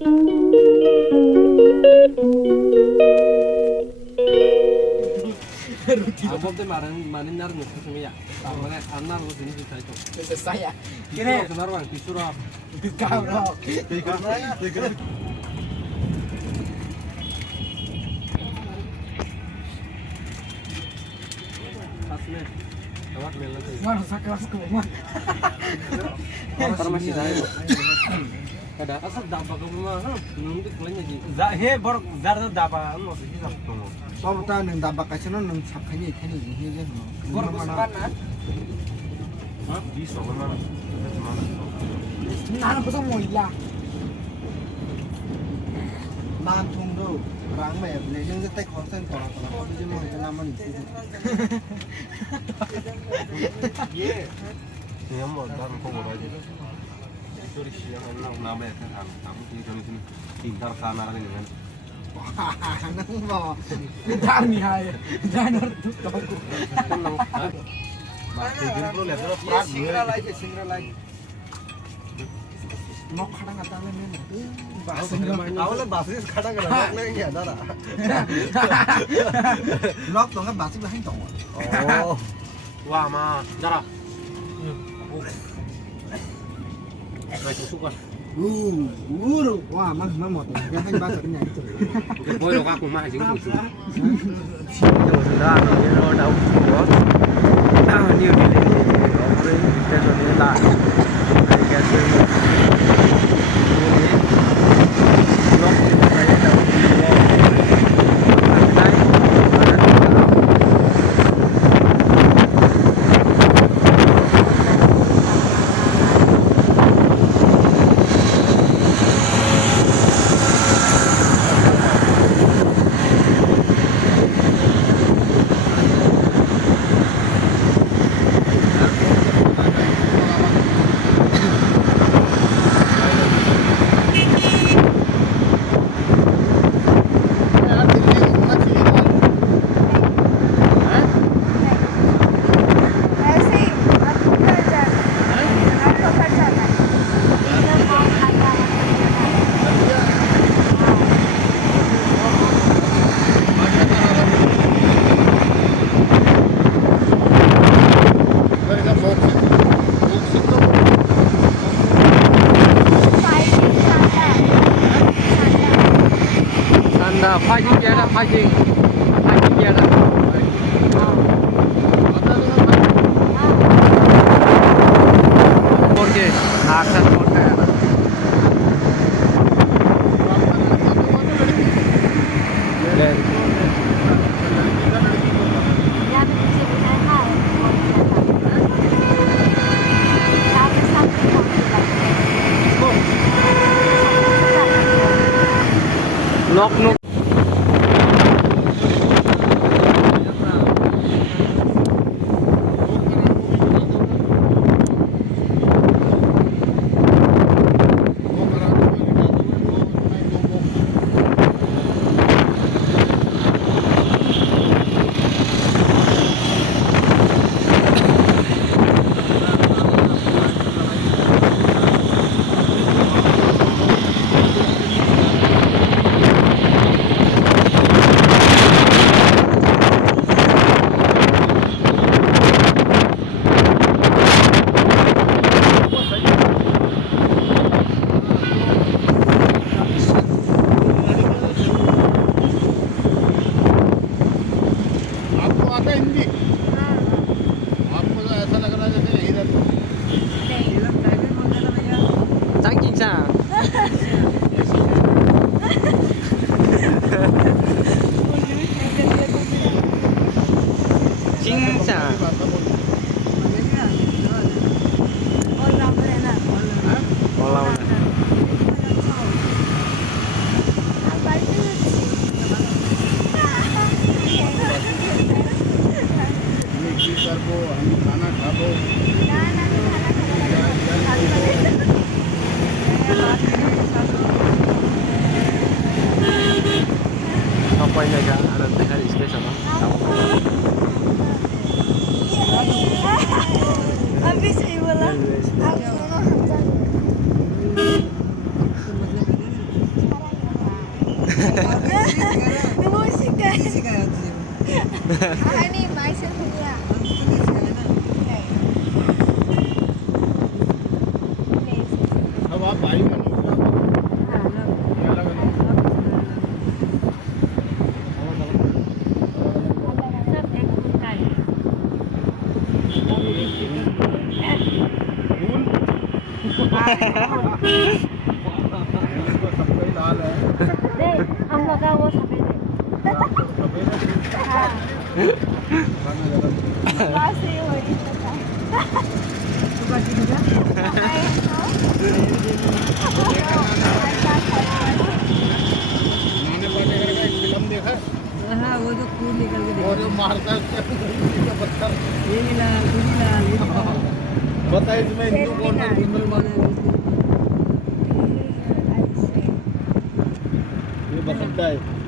Ang bomte manin nar nus kasi ya. Mana anar lo sini kita itu. Saya. Kini. Kenar bang kisura. Kau. Asme. Awak melan tu. Mana sakelas ko man. Orang masih dah. Kada asal daba ko mah. Nung di kelanya ji. हे बर जार दाबा no सि जा तो Pabta nang dabak kasi no nang sakanya kani hiya no. Gor kusukan na. हा 20 हो mana Nana ko sa mo ila. Nam thung do rang me le nang tai khon sen ko ko ko ji mo ta nam ni. Ye. ये हम दान को बोला जी चोरी शिया ना नाम है हम की कमी से तीन दार खाना लगे नहीं Nang mo. Dar ni hai. Janor tu to ko. दिन तो ले तो Ye Prague singra lagi. No khada ngata le ne. आवले बासे खड़ा कर रहा है क्या दादा Lok to nga basi ba hin to. ओ वाह मा जरा Rồi chú xúc con Uru. Wah, mang một cái hai ba cái này itu. Bôi đồ qua cùng mai chứng của chú Nhiều thời gian rồi nó đâu có nhiều đi lên nó với cái rồi đi lại cái sự nó phải đầu fighting kia đó, fighting kia đó. Con kia, action con kia. Lên. Knock knock. आणि मायसेल भैया अब आप भाई बनोगे सबका ही लाल है हम लोग का वो सफेद है हाँ वहाँ से हो रही नाने पाटेकर का एक फिल्म देखा हाँ वो जो खून निकल के वो जो मारता है उसके उंगली का पत्थर ये भी लाल पूरी लाल ये भी लाल। बता इसमें हिंदू कौन है मुसलमान ये बसंता है